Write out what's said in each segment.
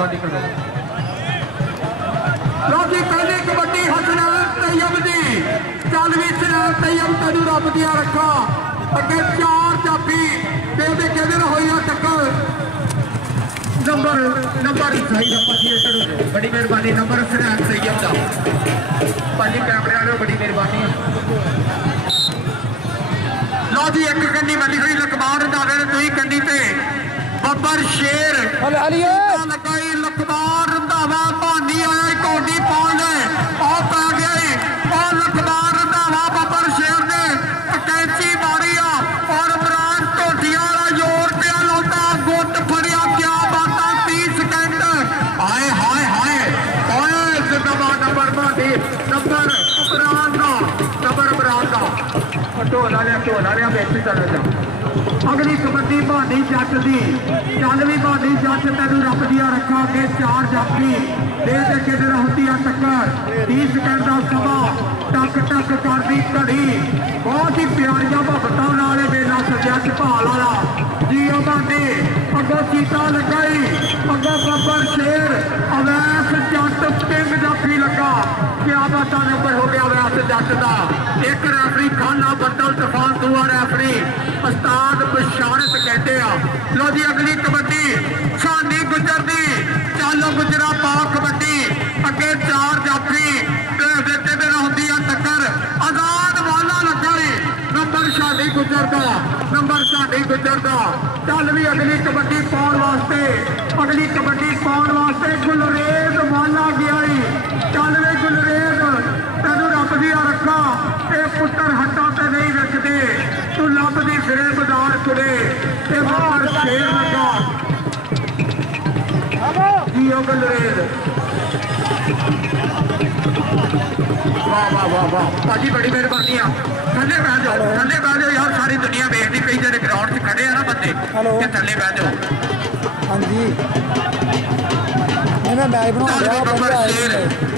लोजी पहली कबड्डी हसनैन तैयब दी चल भी सनैन तैयब तेनू रब दिया रखा अगे 4 चाबी ते कहते हुई टक्कर नंबर सही बड़ी मेहरबानी नंबर सनैन तैयब का भाजी कैमरे वाले बड़ी मेहरबानी लो जी एक कंडी बनी हुई लकमान रंधावे ने दूई कंडी ते बब्बर शेर लगाई लकमान रंधावा भानी आया कौडी पाल ने पा गया और लकमान रंधावा बब्बर शेर ने कैंची मारी और इमरान ढोडिया वाला जोर पे लौटा गुट फड़िया क्या बात 30 सेकंड हाय हाय हाय नंबर भानी नंबर इमरान का ढोला लिया बेच चल जा अगली कबड्डी भानी जट की चल भी भानी जट तेन रब दिया रखा के 4 जाफी दे किधर होती है टक्कर 30 सेकंड का समा टक टक कर दी घड़ी बहुत ही प्यारिया मुहब्बतों वाले मेला सजा झपाल वाला जी भानी अगों सीटा लगाई अगों बब्बर शेर अवैस जट पिंग जाफी लगा क्या बात नंबर हो गया अवैस जट का एक रैफरी खाना बदल तूफान दूआ रैफरी उस्ताद बशारत कहते हैं लो जी अगली कबड्डी शानी गुजर दी चालो गुजरा पा कबड्डी अगे 4 जाफी होती है टक्कर आजाद वाला लगा नंबर शानी गुजर का चल भी अगली कबड्डी पाने वास्ते गुलरेज वाला गया चल भी गुलरेज तेन रब दिया रखा ये पुत्र हटा ते नहीं रखते तू लब दी फिरे बाजार तुरे बाहर शेर लगा जियो गुलरेज वाह वाह वाह वाह भाजी बड़ी मेहरबानी थले बह जाओ यार सारी दुनिया देखती कई जने ग्राउंड च खड़े हैं ना बंदे कि थले बह जाओ हाँ जी मैं मैच बना शेर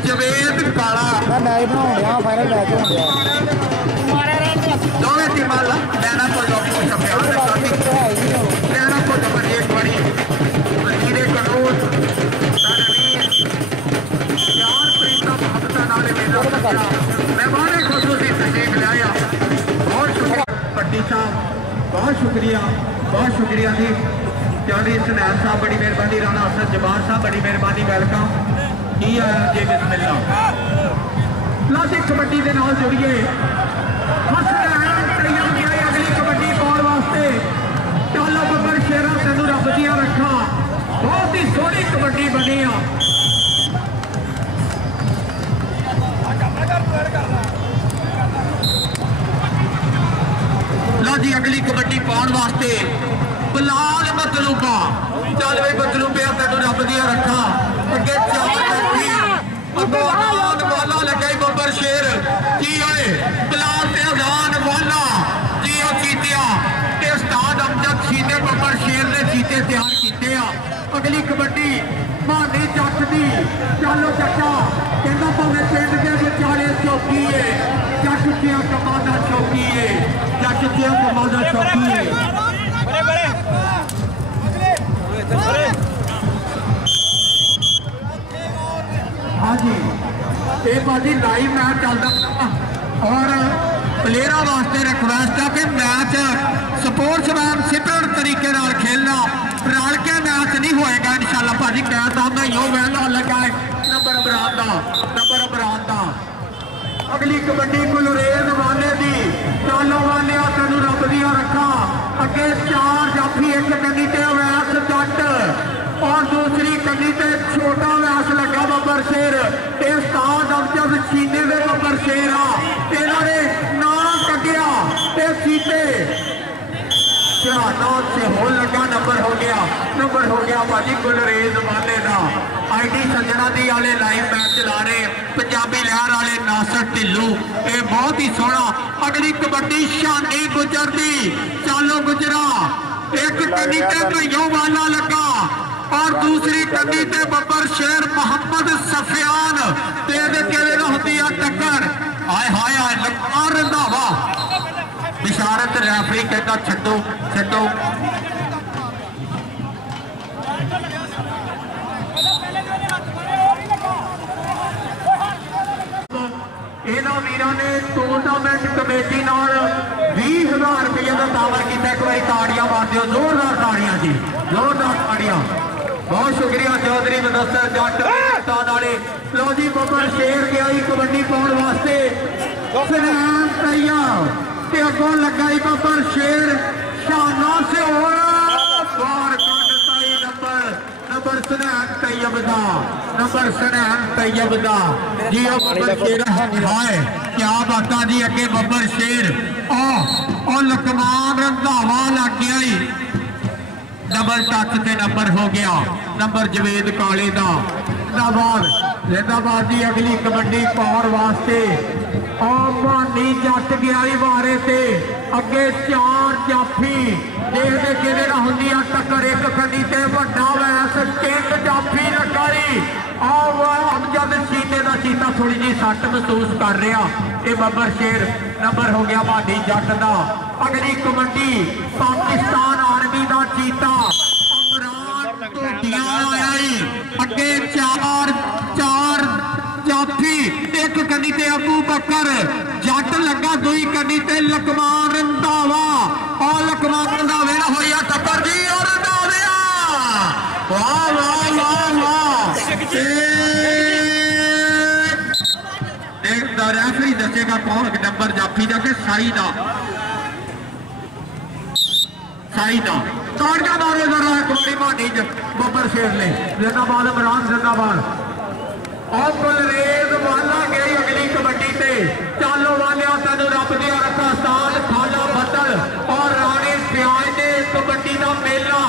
जवेद काला मैं मैच बना फाइनल मैच दोवें टीमां लैना को एक बारी वजीरे कानून प्यार प्रीता मोहब्बतां नाल मेला सजया मैं बारे खसूसी तशरीफ लाया बहुत शुक्रिया भट्टी साहब बहुत शुक्रिया जी चौधरी सनैन साहब बड़ी मेहरबानी राणा हसन जबार साहब बड़ी मेहरबानी वेलकम की जी बिस्मिल्लाह लो जी कबड्डी के नाल जुड़िए अगली कबड्डी पाने वास्ते चलो बब्बर शेरा तेन रब दिया रखा बहुत ही सोहनी कबड्डी बनी लो जी अगली कबड्डी पाने वास्ते बिलाल मतलूबा चल भाई मतलूबे तेन रब दिया रखा अगे 4 वाला लगाई बब्बर शेर जी आए बिलाल ते अजान वाला जी चीतिया उस्ताद अमजद चीते बब्बर शेर ने चीते तैयार किए अगली कबड्डी भानी जट की चलो जट्टा कहना भावे पिंड के विचाले चौकी है जट दिया कमां दा चौकी है जट दिया कमां दा चौकी है हाँ जी ये भाजी लाइव मैच चलता और प्लेयर वास्ते रिक्वेस्ट है कि मैच स्पोर्ट्समैन सिपरड तरीके खेलना रल के मैच नहीं होएगा इंशाल्लाह भाजी कहता हूँ नहीं हो वैला लगा है नंबर इमरान का अगली कबड्डी गुलरेज वाले दी चालो वाले तेन रब दिया रखा अगे 4 जाफी एक कंडी ते अवैस जट और दूसरी कंडी ते छोटा अवैस लगा बब्बर शेर उस्ताद अमजद सीने दे बब्बर शेर इन्होंने नाम कटिया सीते से हो लगा नंबर हो गया भाजी गुलरेज वाले का आईडी सज्जना दी वाले लाइव मैच चला रहे पंजाबी लहर वाले नासर ढिल्लू ये बहुत ही सोहना अगली कबड्डी शानी गुजर दी चालो गुजरा एक कंडी ते भइयों वाला लगा और दूसरी कंडी ते बब्बर शेर मोहम्मद सफियान तेरे होती है टक्कर हाय हाय हाय लगा रंधावा बिशारत रैफरी कहता छड्डो इन्हों वीरों ने टूर्नामेंट कमेटी नाल 20,000 रुपये का दावा किया। एक बार ताड़ियां मार दो, जोरदार ताड़ियां जी, जोरदार ताड़ियां। बहुत शुक्रिया चौधरी मुदस्सिर जट वाले। लो जी बब्बर शेर गया कबड्डी पाने वास्ते सनैन तैयब ते अगों लगा बब्बर शेर शाना से और बार नंबर सनैन तैयब दा, नंबर सनैन तैयब दा जी। बब्बर शेर हाय क्या बात जी। अगे बब्बर शेर और लकमान रंधावा लग गया। डबल टच से नंबर हो गया, नंबर जवेद काले का। जिंदाबाद जी। अगली कबड्डी पाउन वास्ते भानी जट गया वारे से अगे 4 जाफी देखते कि होंगी टक्कर। एक खंडी से वड्डा वैस किंग जाफी लगाई। अमजद सीते का सीता थोड़ी जी सट महसूस कर रहा। ये बब्बर शेर नंबर हो गया भानी जट का। अगली कबड्डी पाकिस्तान आर्मी का चीता अगे 4 जाफी। एक कनी ते अबू बकर जट लगा, दुई कनी ते लकमान रंधावा। और लकमान रंधावे ना होया टक्कर जी और रंधाविया। वाह वाह वाह वाह। रेफरी दसेगा कौन नंबर जाफी का कि साई का। ताड़ियां मारो जरा एक बारी भानी बब्बर शेर ने। जिंदाबाद इमरान जिंदाबाद। और गुलरेज वाला गई अगली कबड्डी से। चालो वालिया तेन रब दिया रखा साल खाला बदल और राणे सियाज ने कबड्डी का मेला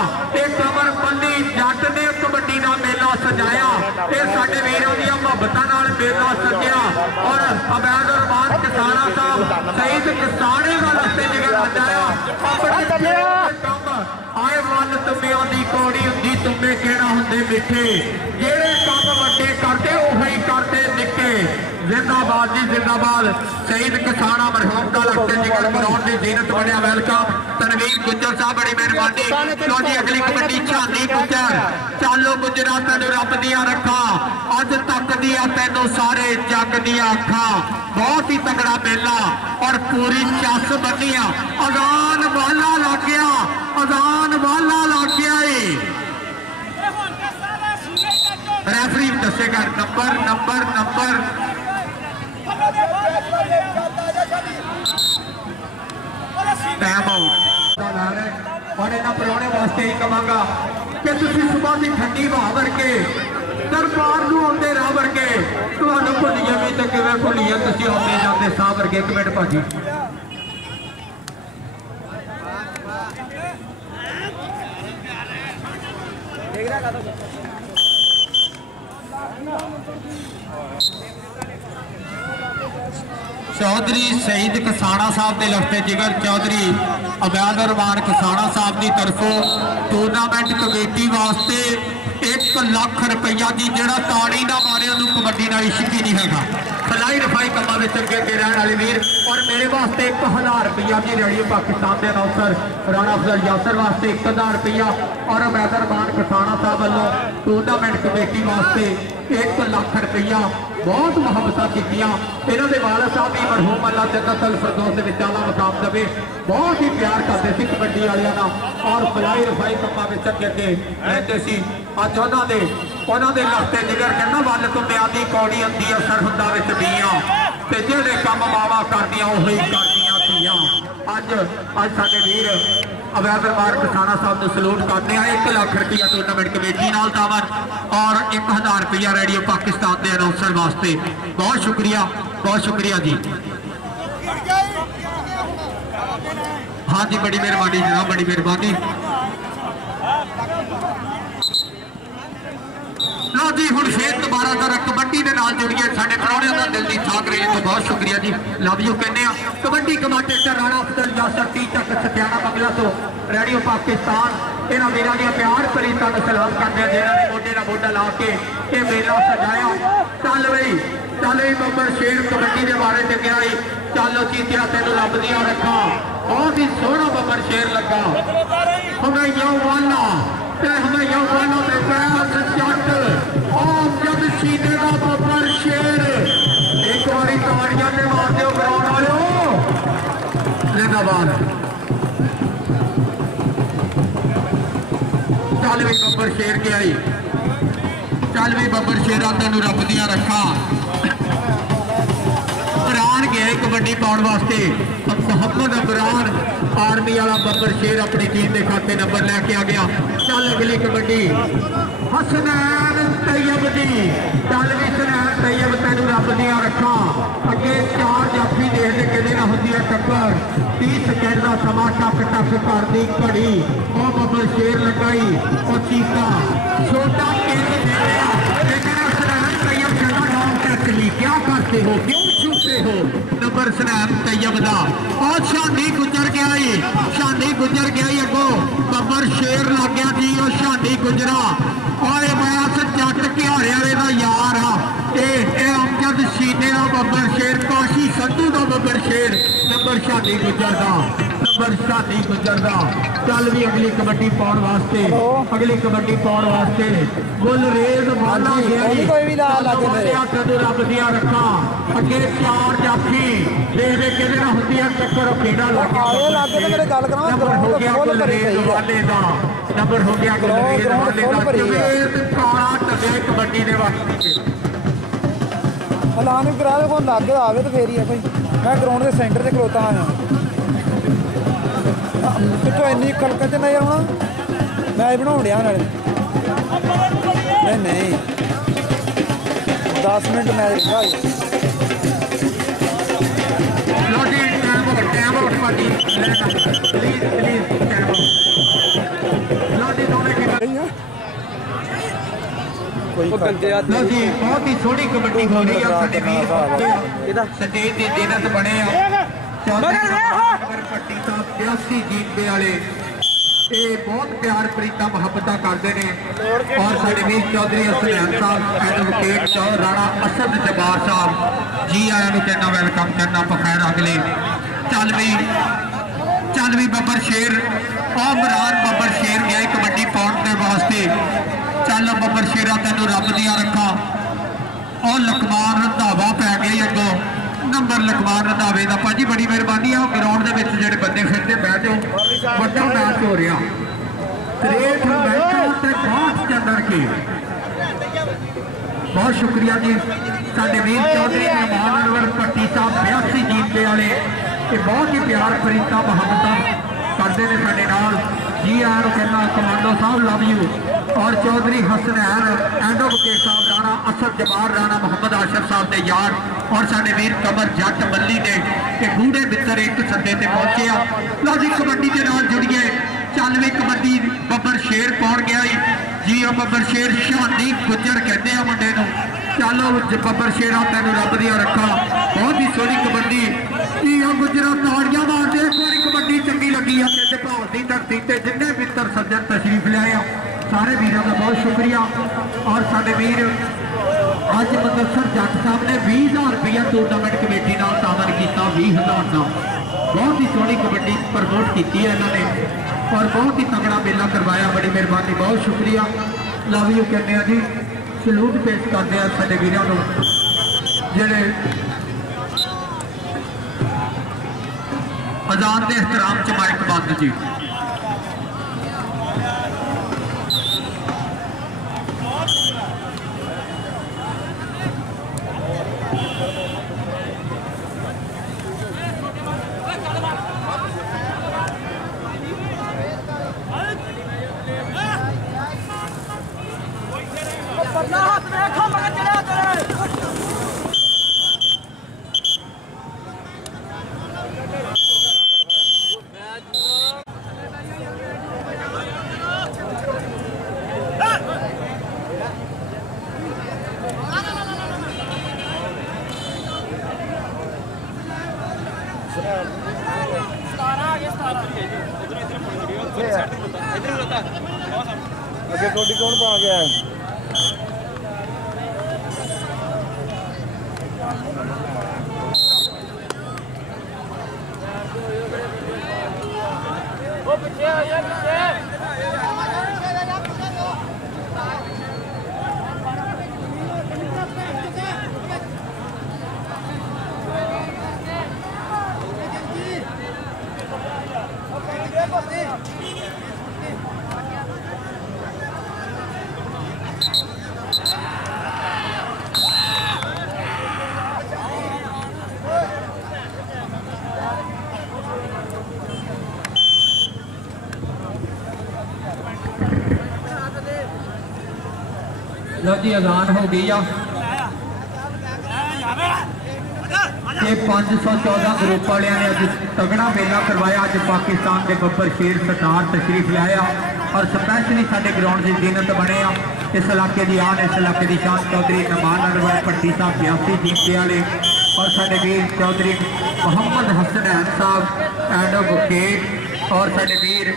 कमर पल्ली जट ने कबड्डी का मेला सजाया। ये साडे वीरों दी मुहब्बतां नाल मेला सजया। और अबैद रहमान किसाना साहब शहीद किसाने का रस्ते जिगर आया। आए मन तुम्हें दी कौड़ी हुंदी तुम्हें कहना हुंदे मिठे। जेड़े काम वड्डे करते उही करते निक्के। जिंदाबाद जी जिंदाबाद। शहीद किसाना मरहूम का लगते जिगर ग्राउंड की जीनत बनया। वेलकम तनवीर गुज्जर साहब बड़ी मेहरबानी। लो जी अगली कबड्डी छानी गुज्जर। चालो गुजरा तेन रब दिया रखा अज तक दिया तेनों सारे जग दिया अखा। बहुत ही तगड़ा मेला और पूरी चस बनिया। अजान वाला लग गया, अजान वाला लग गया। रेफरी दसेगा number number number. Time out. और इन्होंने परौने वास्ते ही कहांगा कि तुम सुबह की ठंडी हवा वर्गे दरबार को आते राह वर्गे तुम्हें भुलिया भी तो किमें भुलिया तुम आते जाते साह वर्गे। एक मिनट भाजी। चौधरी शहीद किसाना साहब के लफ्ते जिगर चौधरी अबैद रहमान किसाना साहब की तरफों टूर्नामेंट कमेटी वास्ते 1 लाख रुपया जी। जोड़ा ताड़ी ना मारे उन्होंने कबड्डी ना इश्क ही नहीं है। फलाई रफाई कमां में अगे अगे रहने वाले वीर। और मेरे वास्ते 1,000 रुपया जी रेडियो पाकिस्तान के अनाउंसर राणा अफजल यासर वास्ते 1,000 रुपया। और अबैद रहमान किसाना साहब वालों टूर्नामेंट कमेटी वास्ते 1 लाख रुपया। बहुत मुहब्बत की इन्हों के वालद साहब भी मरहूम अल्लाह जन्नत अल फिरदौस विच आला मकाम देवे। बहुत ही प्यार करते सी कबड्डी वालियां दा और फलाई रफाई कमां विच अगे अगे रहते सी। अज उन्होंने लफ्ते जिगर कहना वल तो म्यादी कौड़ी आती है सरहदा विच बीआं ते जिहड़े काम मावां करदियां उही करदियां धीआं। अज साडे वीर अबैद रहमान किसाना साहब को सलूट करते हैं। 1 लाख रुपया टूर्नामेंट कमेटी नाल दावन और 1,000 रुपया रेडियो पाकिस्तान के अनाउंसर वास्ते। बहुत शुक्रिया जी। हाँ जी बड़ी मेहरबानी जनाब, बड़ी मेहरबानी। लो जी हुण फिर दोबारा जरा कबड्डी के नाल जुड़िए। साडे परौणियां दा दिल दी थाक रही तो बहुत शुक्रिया जी। लव यू कहने कबड्डी कमांडेटर राणा अफजल यासर टी चक सत्याना बंगला तो रेडियो पाकिस्तान इन्हों वीरों दी प्यार भरी तन सलाम करते हैं जिन्होंने मोढे नाल मोढा ला के ये मेला सजाया। चल बई बब्बर शेर कबड्डी के बारे में गया। चलो चीतिया तेन रब दिया रखा। बहुत ही सोहना बब्बर शेर लगा। हमें यौ वाला जट जिंदाबाद। चल भी बब्बर शेर के आई, चल भी बब्बर शेरा तेन रब दियां रखा। इमरान गया कबड्डी पाने वास्ते, मोहम्मद इमरान आर्मी वाला बब्बर शेर अपनी टीम के खाते नंबर लैके आ गया। चल अगली कबड्डी हसनैन तैयब दी, चल भी हसनैन तैयब तेन रब दियां रखा। अगे 4 जाफी देखते कि होती है टक्कर, 30 सेकंड का समा टक टक कर दी घड़ी और बब्बर शेर लगाई और चीता छोटा क्या करते हो, क्यों छूते हो नंबर स्नैप तैयब दा। और शानी गुजर गया ही, शानी गुजर गया ही अगो बब्बर शेर लग गया जी। और शानी गुजरा और बयास जट घियारे वाले का यार आ, अमजद शीने का बब्बर शेर, काशी संधू का बब्बर शेर नंबर शानी गुजर दा, नंबर शानी गुजर दा। चल भी अगली कबड्डी पाने वास्ते, अगली कबड्डी पाने वास्ते गुलरेज वाला रब दिया रखा। अगे 4 जाफी देखते कि होती है टक्कर, केड़ा नंबर हो गया गुलरेज वाले का, नंबर हो गया गुलरेज वाले का। काला टबिया कबड्डी के वास्ते ऐलान भी करा दो, कोई लागे आवे तो फिर ही है भाई। मैं ग्राउंड के सेंटर से खलोता हाँ, कितों इन्नी खलक च नजर आना। मैच बना दिया नहीं 10 मिनट मैच रखा। बहुत ही सोहनी कबड्डी हो रही है। सटेज की जिन्नत बने पट्टी साहब 82 जीतने वाले, बहुत प्यार प्रीता मुहब्बत करते हैं। और साढ़े वीर चौधरी हसनैन साहब, एडवोकेट राणा असद जबार साहब जी आया कहना वेलकम करना बखैर अगले। चल भी बब्बर शेर और इमरान बब्बर शेर गया कबड्डी पाउंड के वास्ते। चल बब्बर शेरा तेन रब दिया रखा। और लकमान रंधावा पै गई अगों, नंबर लकमान रंधावे का। भाजी बड़ी मेहरबानी है, ग्राउंड के जोड़े बंदे फिरते बह जाओ, बड़ा मैच हो रहा 63 के अंदर के। बहुत शुक्रिया जी साडे वीर चौधरी मेहमान अनवर भट्टी साहब 82 जीतने वाले, बहुत ही प्यार प्रीता मुहब्बत करते हैं साडे नाल। जी आर कहना कमांडो साहब लव यू। और चौधरी हसनैन एडवोकेट साहब राणा असद जबार राणा मोहम्मद आशर साहब के यार और साडे वीर कमर जट मल्ली ने गूढ़े मित्र एक सदे ते पहुंचे। लो जी कबड्डी के नाल जुड़िए। चल भी कबड्डी बब्बर शेर पौड़ गया जी। बब्बर शेर शानी गुजर कहते हैं मुंडे नूं। चलो बब्बर शेरा तेन रब दिया रखा। बहुत ही सोहनी कबड्डी जी। गुजरा ताड़ियां मारते, एक बार कबड्डी चंगी लगी है। भाव की धरती से जिन्हें मित्र सज्जन तशरीफ लिया सारे वीरों का बहुत शुक्रिया। और साडे वीर अज मुदस्सर जट साहब ने 20,000 रुपया टूरनामेंट कमेटी नाल तामन किया। 20,000 का बहुत ही सोहनी कबड्डी प्रमोट की है इन्होंने और बहुत ही तगड़ा मेला करवाया। बड़ी मेहरबानी, बहुत शुक्रिया। लव यू कहने जी। सलूट पेश करते हैं साडे वीरों को जेडे अजान के एहतराम च माइक बंद जी। अगे टोटी कौन पा गया है? लो जी अजान हो गई ये 514 ग्रुप वाले ने अज तगड़ा मेला करवाया। अज पाकिस्तान के बब्बर शेर सरदार तशरीफ लाया और स्पैशली साडे ग्राउंड की जीनत बने इस इलाके की आन, इस इलाके की शान। चौधरी नमान अनवर भट्टी साहब 82 जीते वाले और साडे वीर चौधरी मोहम्मद हसनैन साहब एडवोकेट और साडे वीर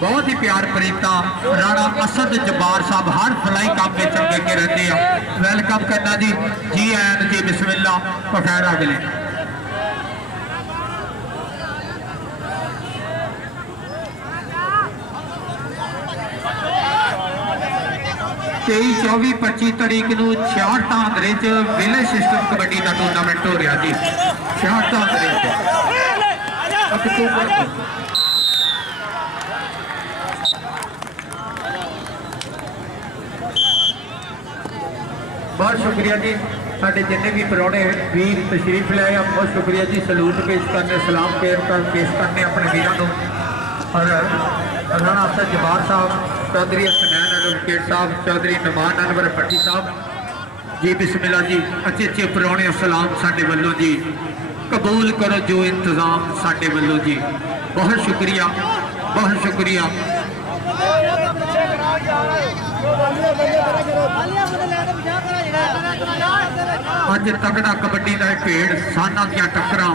बहुत ही प्यार प्रीता राणा असद जब्बार साहब हर फलाई काम में चंगे के रहते हैं। वेलकम करना जी, जी आयन जी, बिस्मिल्लाह पखैर अगले 23, 24, 25 तारीख को 66 धांधरे विलेज सिस्टम कबड्डी का टूर्नामेंट हो रहा जी। 66 धांधरे अक्तूबर बहुत शुक्रिया जी। साढ़े जिन्हें भी परौने वीर तशरीफ लाए बहुत शुक्रिया जी। सलूट पेश करने, सलाम पेश करने अपने वीरों और राणा अफसर जब्बार साहब, चौधरी हसनैन एडवोकेट साहब, चौधरी नमान अनवर भट्टी साहब जी, बिस्मिल्लाह जी। अच्छे अच्छे परौने सलाम साढ़े वालों जी, कबूल करो जो इंतजाम साढ़े वालों जी। बहुत शुक्रिया, बहुत शुक्रिया। अज तगड़ा कबड्डी का भेड़ साना दियां टक्करां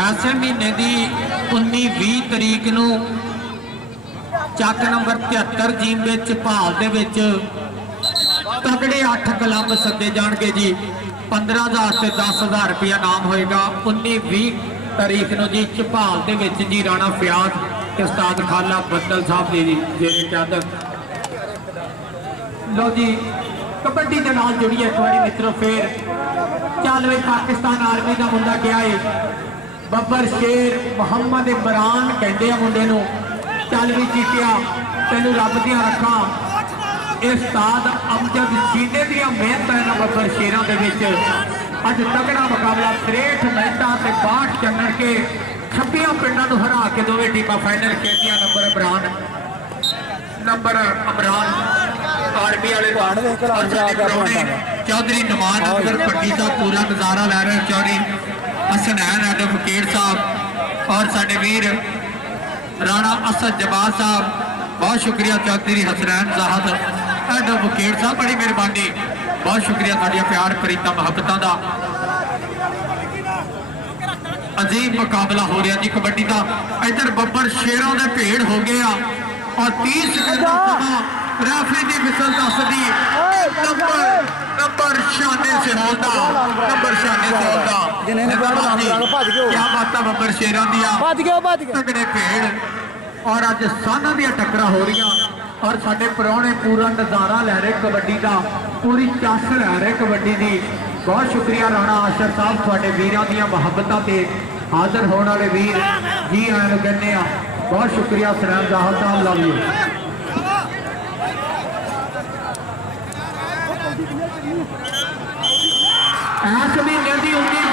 ऐसे महीने की 19-20 तारीख को चक नंबर 73 जीम भाल के तगड़े 8 क्लब सदे जाएंगे जी। 15,000 से 10,000 रुपया नाम होएगा। 19-20 तारीख को जी झपाल के जी राणा फयाज के उस्ताद खाला बदल साहब जी जेरे चादर। लो जी कबड्डी के नाल जुड़िए एक बार मित्रों फिर चल वे पाकिस्तान आर्मी का मुंडा गया है बब्बर शेर मोहम्मद इमरान कहते हैं मुंडे नूं। चल भी जीतिया तेनू रब दियां रखा। इस उस्ताद अमजद सीने दियां मेहनत है बब्बर शेरों के विच अज तगड़ा मुकाबला 63 मिनटां ते 62 चन्नड़ के 26 पिंडों हरा के दोवें टीमां फाइनल खेलियां। नंबर अमरान आर्मी वाले चौधरी नमान अनवर भट्टी साहब पूरा नज़ारा लै रहे। चौधरी हसनैन एडवोकेट साहब और साडे वीर राणा असद जब्बार साहब, बहुत शुक्रिया। चौधरी हसनैन साहब एडवोकेट साहब बड़ी मेहरबानी, बहुत शुक्रिया साडियां प्यार प्रीता मुहब्बतां दा। अजीब मुकाबला हो रहा जी कबड्डी का। इधर बब्बर शेरों के भेड़ हो गया और 30 सेकंड का समा रेफरी की मिसल दस दी नंबर शाने से होता, नंबर शाने से होता। क्या बात है बब्बर शेरों दिया तगड़े भेड़ और अज साना दियां टक्करां हो रही और साडे परौने पूरा नज़ारा लै रहे कबड्डी का, पूरी चस लै रहे कबड्डी की। बहुत शुक्रिया राणा आशर साहब थोड़े वीरों दियां मुहब्बतां ते हाजिर होने वाले वीर जी आए कहने। बहुत शुक्रिया सलाम साहब साहब, लव यू। ऐस महीने की 19